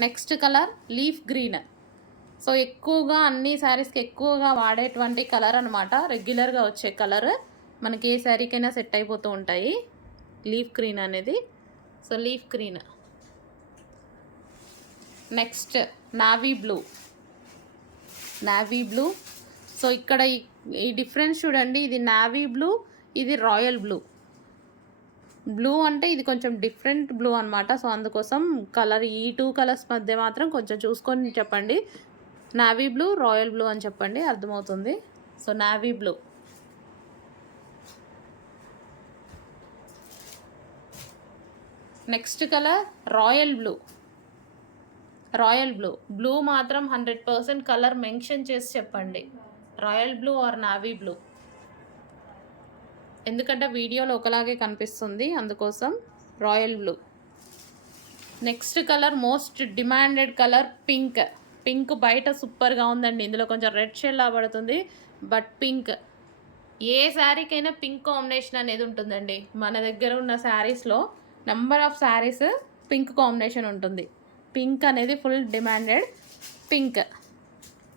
Next colour leaf green. So ఎక్కువగా అన్ని శారీస్కి ఎక్కువగా వాడేటువంటి కలర్ అనమాట, రెగ్యులర్గా వచ్చే కలర్, మనకి ఏ శారీకైనా సెట్ అయిపోతూ ఉంటాయి లీఫ్ గ్రీన్ అనేది. So leaf green. Next navy blue. Navy blue. So ఇక్కడ ఈ డిఫరెన్స్ చూడండి, ఇది నావీ బ్లూ, ఇది రాయల్ బ్లూ. బ్లూ అంటే ఇది కొంచెం డిఫరెంట్ బ్లూ అనమాట. సో అందుకోసం కలర్, ఈ 2 కలర్స్ మధ్య మాత్రం కొంచెం చూసుకొని చెప్పండి. నావీ బ్లూ, రాయల్ బ్లూ అని చెప్పండి, అర్థమవుతుంది. So navy blue. Next colour royal blue. Royal blue. Blue మాత్రం 100% కలర్ మెన్షన్ చేసి చెప్పండి, royal blue or navy blue. ఎందుకంటే వీడియోలో ఒకలాగే కనిపిస్తుంది, అందుకోసం royal blue. Next colour most demanded colour pink. Pink బయట సూపర్గా ఉందండి, ఇందులో కొంచెం రెడ్ షేడ్ లా పడుతుంది, బట్ పింక్. ఏ శారీకైనా పింక్ కాంబినేషన్ అనేది ఉంటుందండి. మన దగ్గర ఉన్న శారీస్లో number of saris pink combination ఉంటుంది. పింక్ అనేది ఫుల్ డిమాండెడ్. పింక్.